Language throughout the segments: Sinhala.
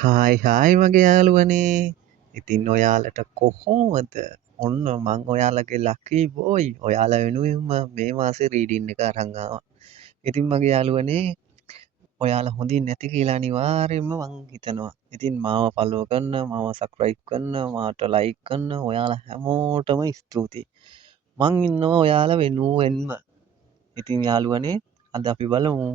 හායි හායි මගේ යාළුවනේ. ඉතින් ඔයාලට කොහොමද? ඔන්න මං ඔයාලගේ ලකී බෝයි. ඔයාලා වෙනුවෙන්ම මේ මාසේ රීඩින් එක අරන් ආවා. ඉතින් මගේ යාළුවනේ ඔයාලා හොඳින් නැති කියලා අනිවාර්යෙන්ම මං හිතනවා. ඉතින් මාව ෆලෝ කරන්න, මාව සබ්ස්ක්‍රයිබ් කරන්න, මාට ලයික් කරන්න ඔයාලා හැමෝටම ස්තුතියි. මං ඉන්නවා ඔයාලා වෙනුවෙන්ම. ඉතින් යාළුවනේ අද අපි බලමු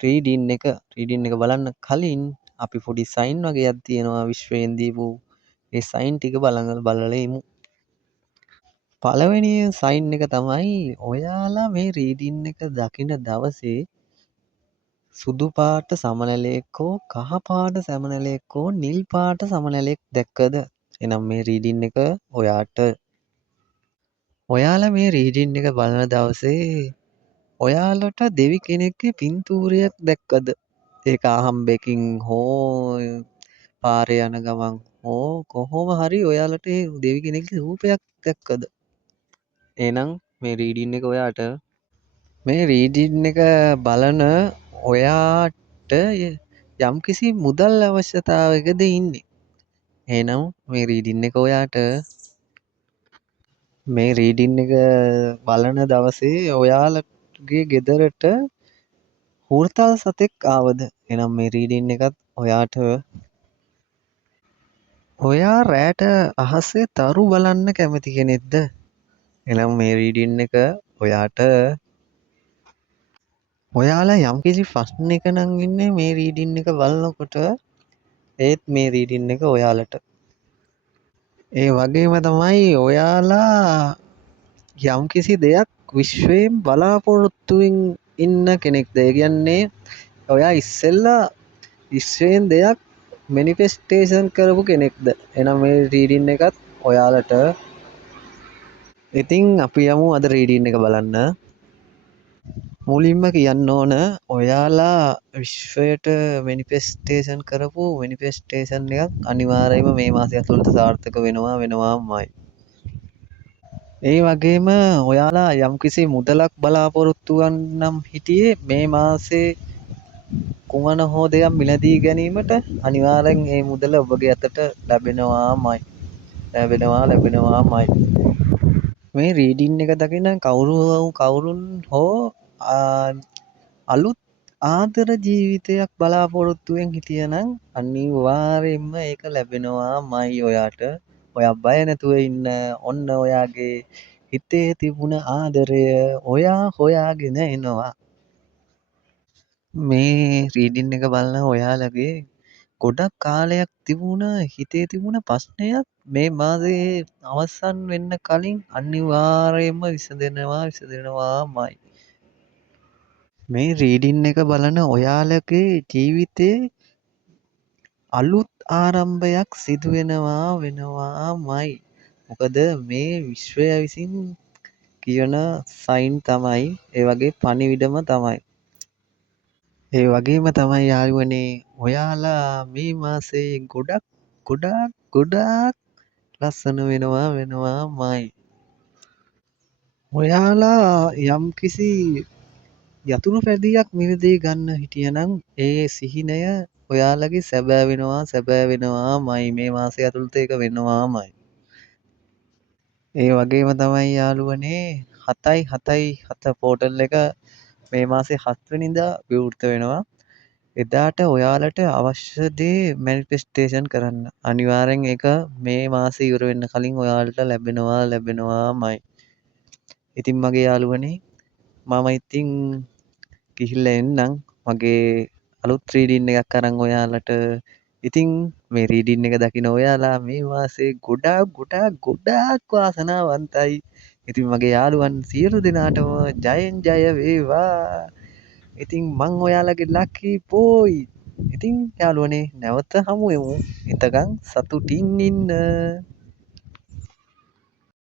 රීඩින් එක බලන්න කලින් අපි පොඩි සයින් වගේක් තියෙනවා විශ්වයෙන් දීපු ඒ සයින් ටික බලලා ඉමු. පළවෙනි සයින් එක තමයි ඔයාලා මේ රීඩින් එක දකින දවසේ සුදු පාට සමනලයක් හෝ කහ පාට සමනලයක් හෝ නිල් පාට සමනලයක් දැක්කද? එහෙනම් මේ රීඩින් එක ඔයාට. ඔයාලා මේ රීඩින් එක බලන දවසේ ඔයාලට දෙවි කෙනෙක්ගේ පින්තූරයක් දැක්කද? ඒක අහම්බෙකින් හෝ පාරේ යන ගමන් හෝ කොහොම හරි ඔයාලට ඒ දෙවි කෙනෙක්ගේ රූපයක් දැක්කද? එහෙනම් මේ රීඩින් එක ඔයාට. මේ රීඩින් එක බලන ඔයාට යම්කිසි මුදල් අවශ්‍යතාවයකද ඉන්නේ. එහෙනම් මේ රීඩින් එක ඔයාට. මේ රීඩින් එක බලන දවසේ ඔයාලගේ ගෙදරට හුරතල් සතෙක් ආවද? එහෙනම් මේ රීඩින් එකත් ඔයාට. ඔයා රෑට අහසේ තරු බලන්න කැමති කෙනෙක්ද? එහෙනම් මේ රීඩින් එක ඔයාට. ඔයාලා යම්කිසි ප්‍රශ්නයක නම් ඉන්නේ මේ රීඩින් එක බලනකොට ඒත් මේ රීඩින් එක ඔයාලට. ඒ වගේම තමයි ඔයාලා යම්කිසි දෙයක් විශ්වයෙන් බලාපොරොත්තුවෙන් ඉන්න කෙනෙක්ද? ඒ කියන්නේ ඔයා ඉස්සෙල්ලා විශ්වයෙන් දෙයක් මැනිෆෙස්ටේෂන් කරපු කෙනෙක්ද? එහෙනම් මේ රීඩින් එකත් ඔයාලට. ඉතින් අපි යමු අද රීඩින් එක බලන්න. මුලින්ම කියන්න ඕන ඔයාලා විශ්වයට මැනිෆෙස්ටේෂන් කරපු මැනිෆෙස්ටේෂන් එකක් අනිවාර්යයෙන්ම මේ මාසය ඇතුළත සාර්ථක වෙනවාමයි. ඒ වගේම ඔයාලා යම්කිසි මුදලක් බලාපොරොත්තු නම් හිටියේ මේ මාසේ කුමන හෝ දෙයක් මිලදී ගැනීමට අනිවාර්යෙන් ඒ මුදල ඔබගේ අතට ලැබෙනවාමයි. මේ රීඩින් එක දකින කවුරුන් හෝ අලුත් ආදර ජීවිතයක් බලාපොරොත්තුවෙන් හිටියනම් අනිවාර්යෙන්ම ඒක ලැබෙනවාමයි ඔයාට. ඔයා බය නැතුව ඉන්න. ඔන්න ඔයාගේ හිතේ තිබුණ ආදරය ඔයා හොයාගෙන එනවා. මේ රීඩින් එක බලන ඔයාලගේ ගොඩක් කාලයක් තිබුණ හිතේ තිබුණ ප්‍රශ්නයක් මේ මාසේ අවසන් වෙන්න කලින් අනිවාර්යයෙන්ම විසඳෙනවාමයි. මේ රීඩින් එක බලන ඔයාලගේ ජීවිතේ අලුත් ආරම්භයක් සිදුවෙනවාමයි. මොකද මේ විශ්වය විසින් කියන සයින් තමයි ඒ වගේ පණිවිඩම තමයි. ඒ වගේම තමයි යාළුවනේ ඔයාලා මේ මාසේ ගොඩාක් ලස්සන වෙනවාමයි. ඔයාලා යම්කිසි යතුරු පැදියක් මිලදී ගන්න හිටියනම් ඒ සිහිනය ඔයාලගේ සැබෑ වෙනවාමයි. මේ මාසය ඇතුළත ඒක වෙනවාමයි. ඒ වගේම තමයි යාළුවනේ 7/7/7 පෝටල් එක මේ මාසේ 7 වෙනිදා විවෘත වෙනවා. එදාට ඔයාලට අවශ්‍ය දේ මැනිෆෙස්ටේෂන් කරන්න. අනිවාර්යෙන් ඒක මේ මාසේ ඉවර වෙන්න කලින් ඔයාලට ලැබෙනවාමයි. ඉතින් මගේ යාළුවනේ මම ඉතින් ගිහිල්ලා එන්නම් මගේ අලුත් රීඩින් එකක් අරන් ඔයාලට. ඉතින් මේ රීඩින් එක දකින ඔයාලා මේ මාසේ ගොඩාක් වාසනාවන්තයි. ඉතින් මගේ යාළුවන් සියලු දෙනාටම ජයෙන් ජය වේවා. ඉතින් මං ඔයාලගේ ලකී බෝයි. ඉතින් යාළුවනේ නැවත හමු වෙමු. එතකන් සතුටින් ඉන්න.